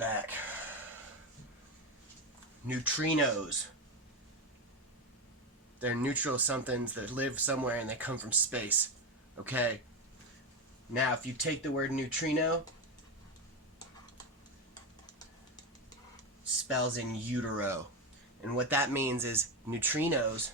back. Neutrinos. They're neutral somethings that live somewhere and they come from space. Okay? Now, if you take the word neutrino, spells in utero. And what that means is neutrinos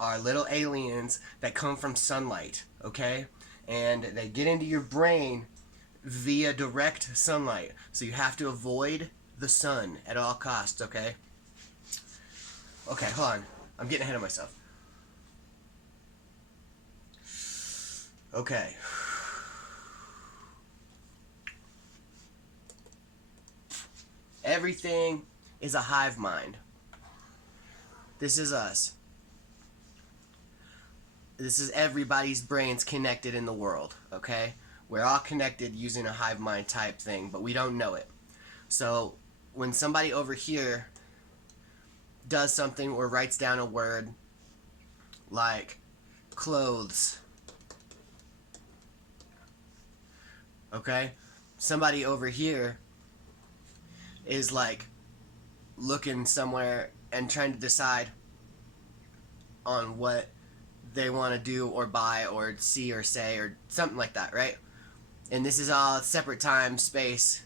are little aliens that come from sunlight, okay? And they get into your brain via direct sunlight. So you have to avoid the sun at all costs, okay? Okay, hold on. I'm getting ahead of myself. Okay. Everything is a hive mind. This is us. This is everybody's brains connected in the world, okay? We're all connected using a hive mind type thing, but we don't know it. So when somebody over here does something or writes down a word like clothes, okay? Somebody over here is like looking somewhere and trying to decide on what they want to do or buy or see or say or something like that, right? And this is all separate time, space.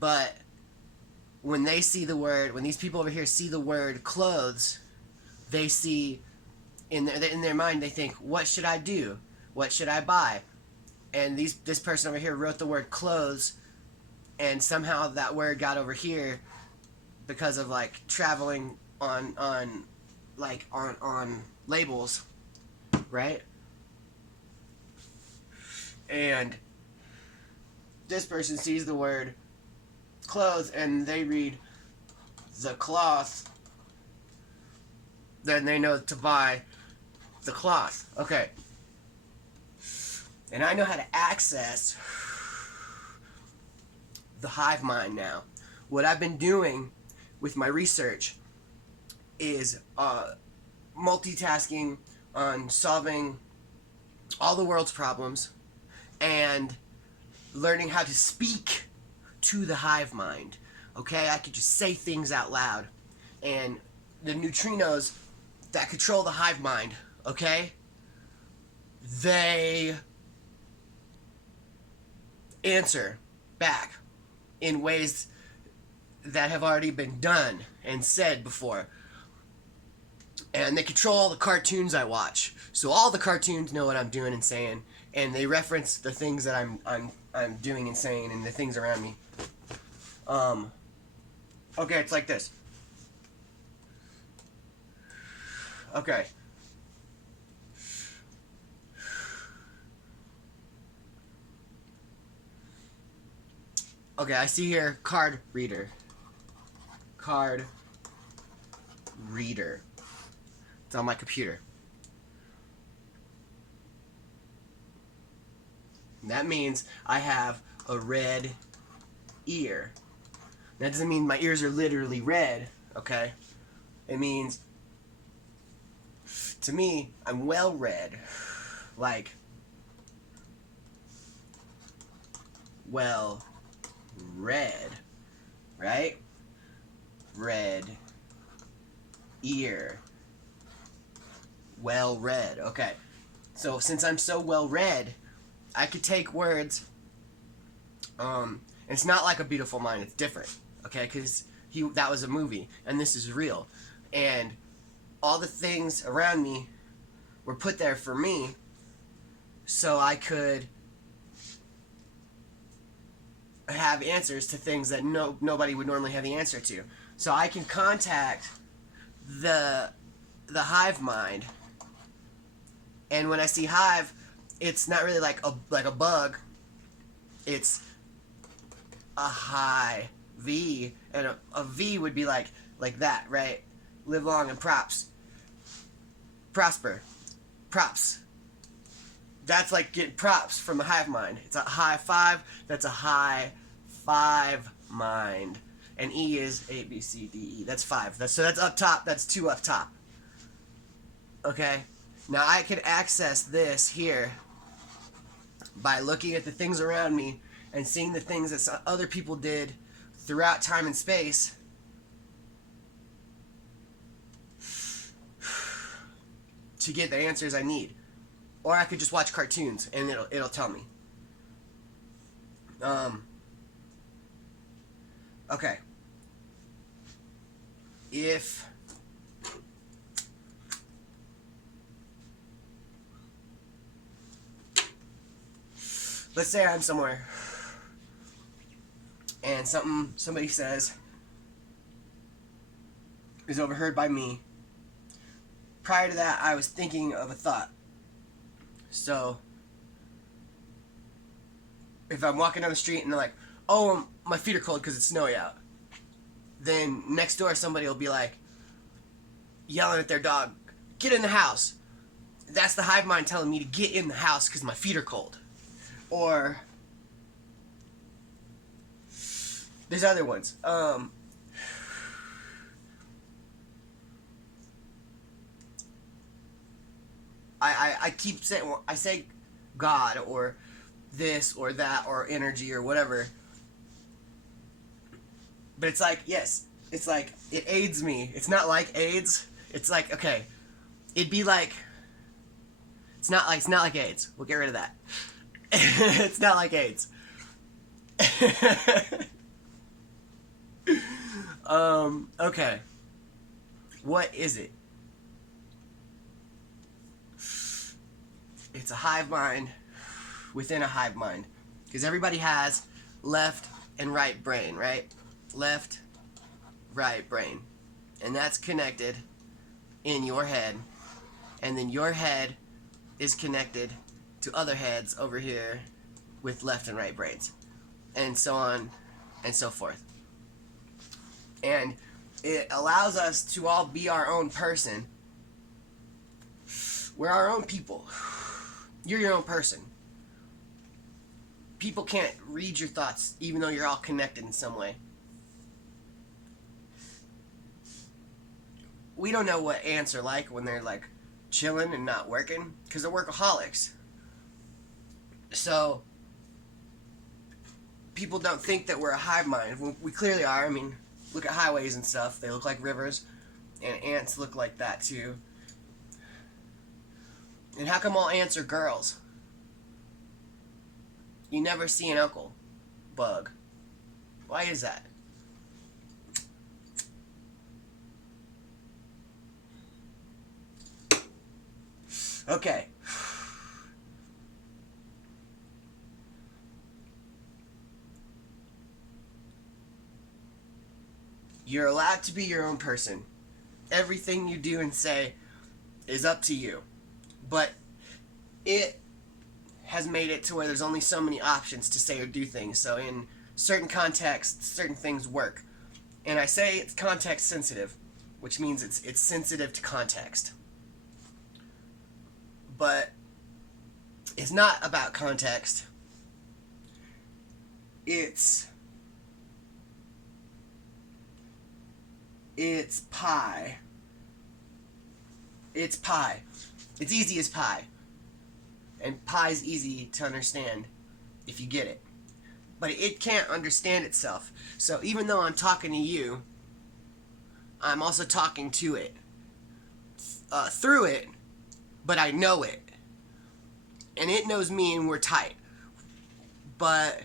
But when they see the word, when these people over here see the word clothes, they see in their mind, they think, what should I do? What should I buy? And this person over here wrote the word clothes, and somehow that word got over here because of like traveling on labels, right? And this person sees the word clothes and they read the cloth, then they know to buy the cloth. Okay. And I know how to access the hive mind now. What I've been doing with my research is multitasking on solving all the world's problems and learning how to speak to the hive mind. Okay, I could just say things out loud, and the neutrinos that control the hive mind, okay, they answer back in ways that have already been done and said before. And they control all the cartoons I watch. So all the cartoons know what I'm doing and saying, and they reference the things that I'm doing and saying and the things around me. Okay, it's like this. Okay. Okay, I see here card reader. Card reader. It's on my computer. And that means I have a red ear. That doesn't mean my ears are literally red, okay? It means, to me, I'm well read. Like, well read, right? Red ear. Well read. Okay. So since I'm so well read, I could take words. It's not like A Beautiful Mind. It's different. Okay, because that was a movie, and this is real, and all the things around me were put there for me, so I could have answers to things that nobody would normally have the answer to. So I can contact the hive mind. And when I see hive, it's not really like a bug. It's a high V, and a V would be like that, right? Live long and prosper, props. That's like getting props from the hive mind. It's a high five. That's a high five mind. And E is A, B, C, D, E. That's 5. So that's up top. That's 2 up top. Okay? Now I can access this here by looking at the things around me and seeing the things that other people did throughout time and space to get the answers I need. Or I could just watch cartoons and it'll tell me. Okay. If let's say I'm somewhere and somebody says is overheard by me. Prior to that, I was thinking of a thought. So if I'm walking down the street and they're like, "Oh, my feet are cold because it's snowy out," then next door somebody will be like yelling at their dog, "Get in the house." That's the hive mind telling me to get in the house because my feet are cold. Or there's other ones. I keep saying, well, I say God or this or that or energy or whatever. But it's like, yes, it's like it aids me. It's not like AIDS. It's like, okay, it'd be like it's not like AIDS. We'll get rid of that. It's not like AIDS. Okay. What is it? It's a hive mind within a hive mind. Because everybody has left and right brain, right? Left, right brain. And that's connected in your head. And then your head is connected to other heads over here with left and right brains. And so on and so forth. And it allows us to all be our own person. We're our own people. You're your own person. People can't read your thoughts even though you're all connected in some way. We don't know what ants are like when they're like chilling and not working because they're workaholics. So people don't think that we're a hive mind. We clearly are. I mean, look at highways and stuff. They look like rivers, and ants look like that too. And how come all ants are girls? You never see an uncle bug. Why is that? Okay. You're allowed to be your own person. Everything you do and say is up to you. But it has made it to where there's only so many options to say or do things. So in certain contexts, certain things work. And I say it's context sensitive, which means it's sensitive to context. But it's not about context. It's pie. It's pie. It's easy as pie. And pie's easy to understand if you get it. But it can't understand itself. So even though I'm talking to you, I'm also talking to it. Through it, but I know it. And it knows me and we're tight. But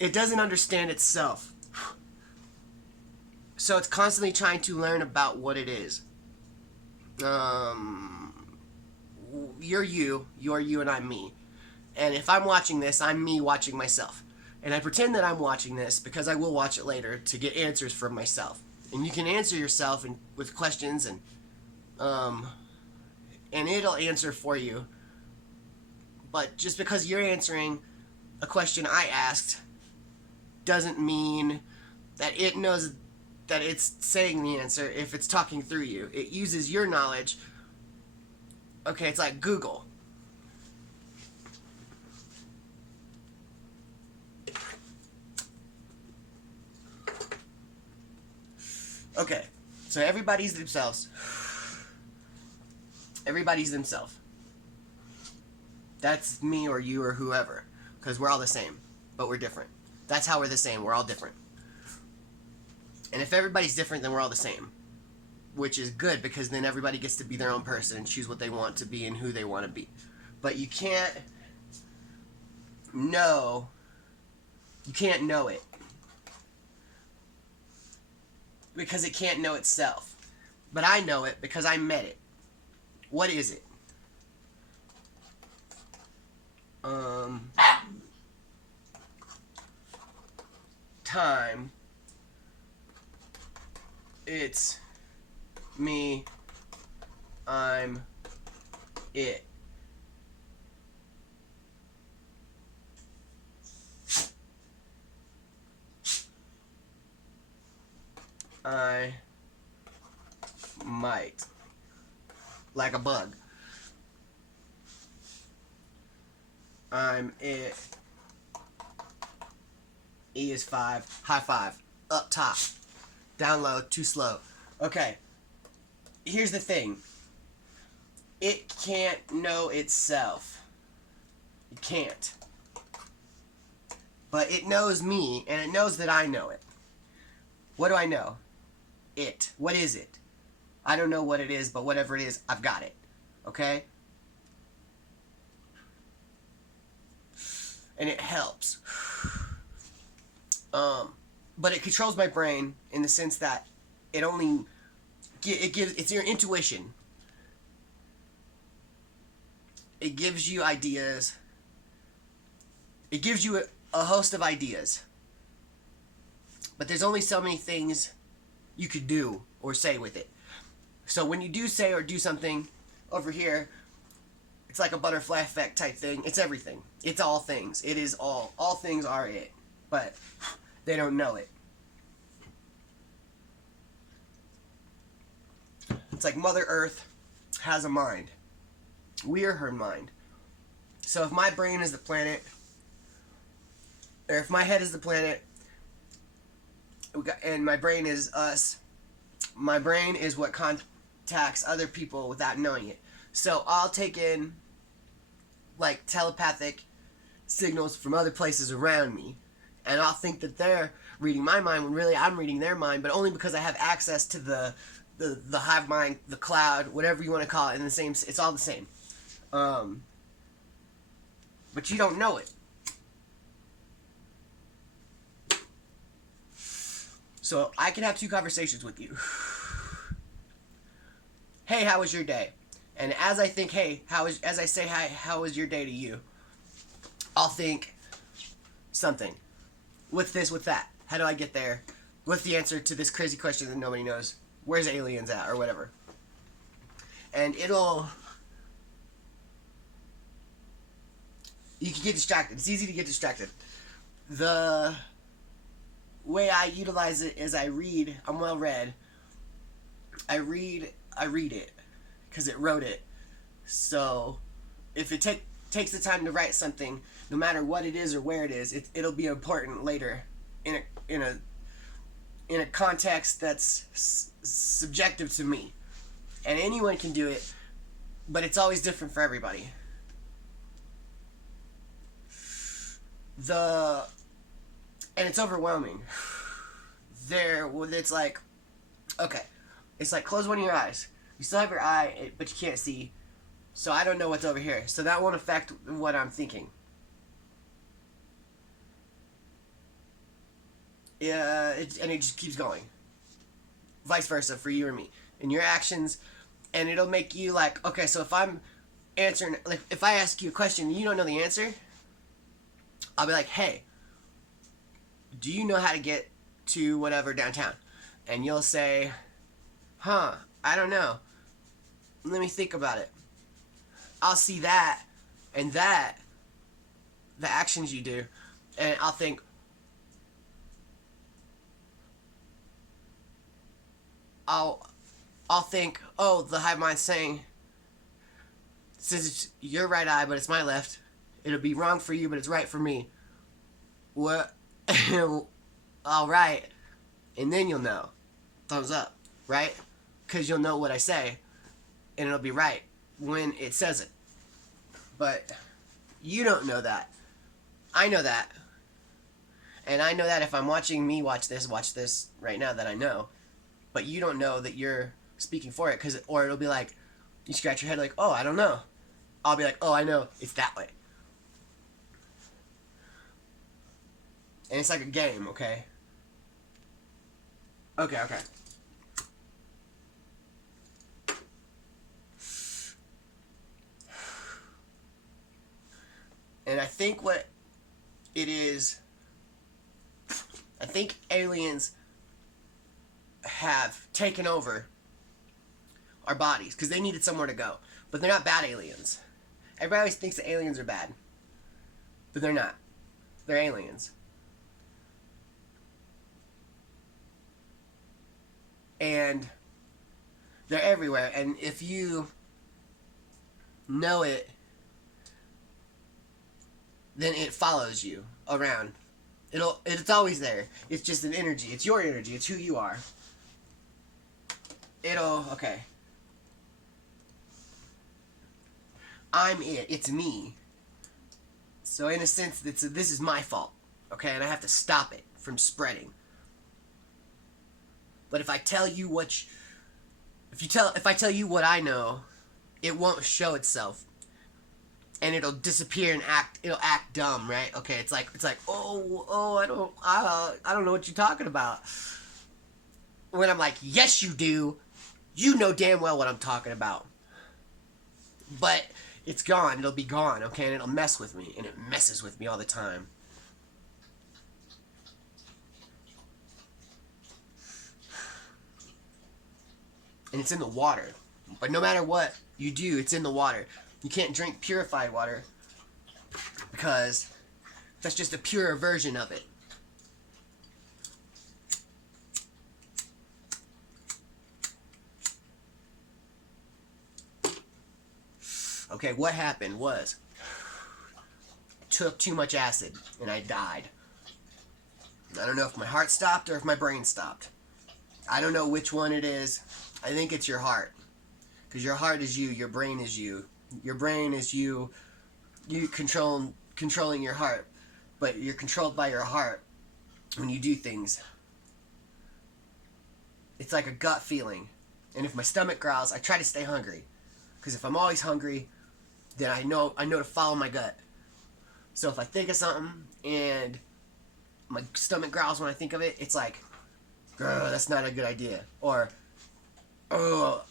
it doesn't understand itself. So it's constantly trying to learn about what it is. You're you, and I'm me. And if I'm watching this, I'm me watching myself. And I pretend that I'm watching this because I will watch it later to get answers from myself. And you can answer yourself with questions and it'll answer for you. But just because you're answering a question I asked doesn't mean that it knows that it's saying the answer if it's talking through you. It uses your knowledge. Okay, it's like Google. Okay, so everybody's themselves. Everybody's themselves. That's me or you or whoever, because we're all the same, but we're different. That's how we're the same. We're all different. And if everybody's different, then we're all the same, which is good because then everybody gets to be their own person and choose what they want to be and who they want to be. But you can't know it because it can't know itself. But I know it because I met it. What is it? Time. It's me. I'm it. I might. Like a bug. I'm it. E is 5. High five. Up top. Down low. Too slow. Okay. Here's the thing. It can't know itself. It can't. But it knows me, and it knows that I know it. What do I know? It. What is it? I don't know what it is, but whatever it is, I've got it. Okay? And it helps. But it controls my brain in the sense that it's your intuition. It gives you ideas. It gives you a host of ideas. But there's only so many things you could do or say with it. So when you do say or do something over here, it's like a butterfly effect type thing. It's everything. It's all things. It is all. All things are it. But they don't know it. It's like Mother Earth has a mind. We are her mind. So if my brain is the planet, or if my head is the planet, and my brain is us, my brain is what contacts other people without knowing it. So I'll take in like telepathic signals from other places around me, and I'll think that they're reading my mind when really I'm reading their mind, but only because I have access to the hive mind, the cloud, whatever you want to call it, in the same. It's all the same. But you don't know it. So I can have two conversations with you. Hey, how was your day? And as I think, hey, as I say, hi, how was your day to you? I'll think something. With this, with that. How do I get there? What's the answer to this crazy question that nobody knows? Where's aliens at? Or whatever. And you can get distracted. It's easy to get distracted. The way I utilize it is I read. I'm well read. I read it because it wrote it. So if it takes the time to write something, no matter what it is or where it is, it'll be important later in a context that's subjective to me. And anyone can do it, but it's always different for everybody. And it's overwhelming. It's like, okay, it's like close one of your eyes. You still have your eye, but you can't see. So I don't know what's over here. So that won't affect what I'm thinking. Yeah, and it just keeps going. Vice versa for you or me. And your actions, and it'll make you like, okay, so if I'm answering, like if I ask you a question and you don't know the answer, I'll be like, hey, do you know how to get to whatever downtown? And you'll say, I don't know. Let me think about it. I'll see that and that, the actions you do, and I'll think, I'll think, oh, the hive mind's saying, since it's your right eye, but it's my left, it'll be wrong for you, but it's right for me. What? All right. And then you'll know. Thumbs up, right? Because you'll know what I say, and it'll be right when it says it. But You don't know that. I know that. And I know that if I'm watching me watch this right now, that I know. But you don't know that you're speaking for it, or it'll be like, you scratch your head like, oh, I don't know. I'll be like, oh, I know, it's that way. And it's like a game, okay? Okay. And I think what it is, I think aliens have taken over our bodies because they needed somewhere to go. But they're not bad aliens. Everybody always thinks that aliens are bad. But they're not. They're aliens. And they're everywhere. And if you know it, then it follows you around. It's always there. It's just an energy. It's your energy. It's who you are. Okay. I'm it. It's me. So in a sense, this is my fault. Okay, and I have to stop it from spreading. But if I tell you if I tell you what I know, it won't show itself. And it'll disappear and it'll act dumb, right? Okay, it's like, oh, I don't know what you're talking about. When I'm like, yes, you do. You know damn well what I'm talking about. But it's gone. It'll be gone, okay? And it'll mess with me. And it messes with me all the time. And it's in the water. But no matter what you do, it's in the water. You can't drink purified water because that's just a purer version of it. Okay, what happened was I took too much acid and I died. I don't know if my heart stopped or if my brain stopped. I don't know which one it is. I think it's your heart. Because your heart is you, your brain is you. Your brain is you controlling your heart. But you're controlled by your heart when you do things. It's like a gut feeling. And if my stomach growls, I try to stay hungry. Because if I'm always hungry, then I know to follow my gut. So if I think of something and my stomach growls when I think of it, it's like, that's not a good idea. Or, oh,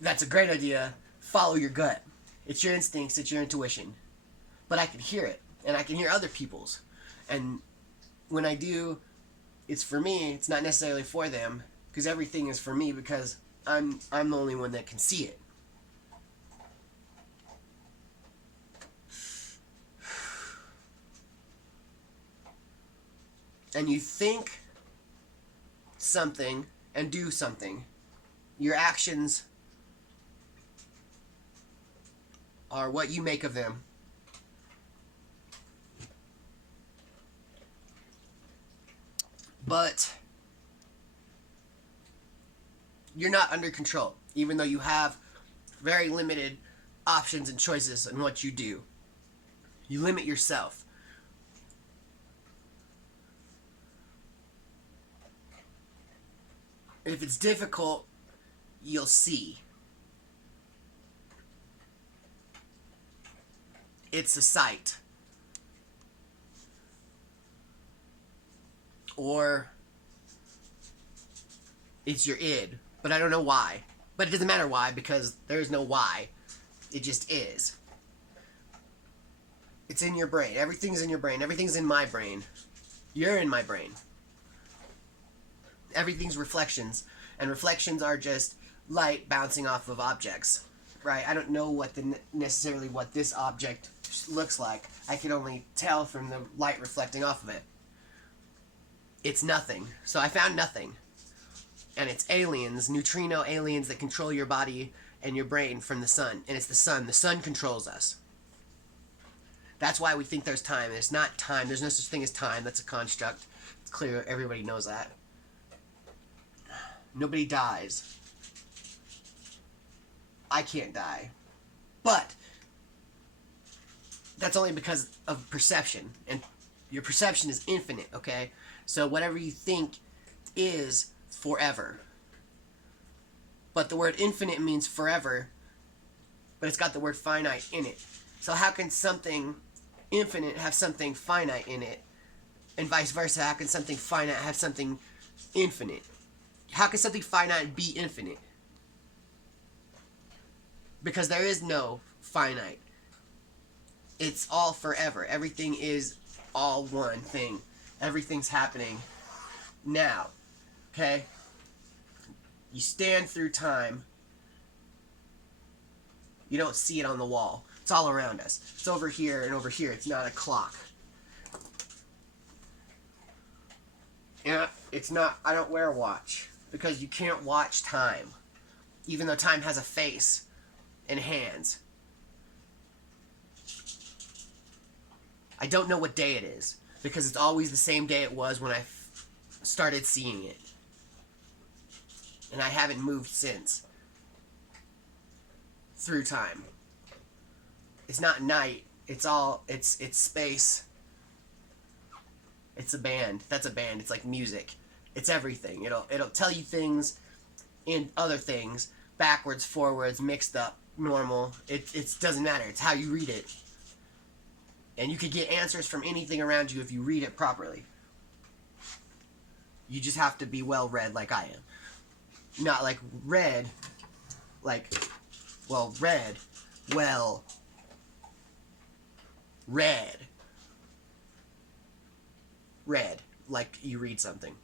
that's a great idea. Follow your gut. It's your instincts, it's your intuition. But I can hear it, and I can hear other people's. And when I do, it's for me, it's not necessarily for them, because everything is for me because I'm the only one that can see it. And you think something and do something. Your actions are what you make of them. But you're not under control, even though you have very limited options and choices in what you do. You limit yourself. If it's difficult, you'll see. It's a sight. Or it's your id. But I don't know why. But it doesn't matter why, because there's no why. It just is. It's in your brain. Everything's in your brain. Everything's in my brain. You're in my brain. Everything's reflections, and reflections are just light bouncing off of objects, right? I don't know necessarily what this object looks like. I can only tell from the light reflecting off of it. It's nothing. So I found nothing. And it's aliens, neutrino aliens that control your body and your brain from the sun. And it's the sun. The sun controls us. That's why we think there's time. It's not time. There's no such thing as time. That's a construct. It's clear. Everybody knows that. Nobody dies. I can't die. But that's only because of perception, and your perception is infinite, okay? So whatever you think is forever. But the word infinite means forever, but it's got the word finite in it. So how can something infinite have something finite in it? And vice versa, how can something finite have something infinite? How can something finite be infinite? Because there is no finite. It's all forever. Everything is all one thing. Everything's happening now. Okay? You stand through time. You don't see it on the wall. It's all around us. It's over here and over here. It's not a clock. Yeah, it's not. I don't wear a watch because you can't watch time, even though time has a face and hands. I don't know what day it is because it's always the same day it was when I started seeing it, and I haven't moved since through time. It's not night. It's space. It's a band. That's a band. It's like music. It's everything. It'll tell you things and other things backwards, forwards, mixed up, normal. It doesn't matter. It's how you read it. And you could get answers from anything around you if you read it properly. You just have to be well read like I am. Not like read, like, well, read, well, read. Read, like you read something.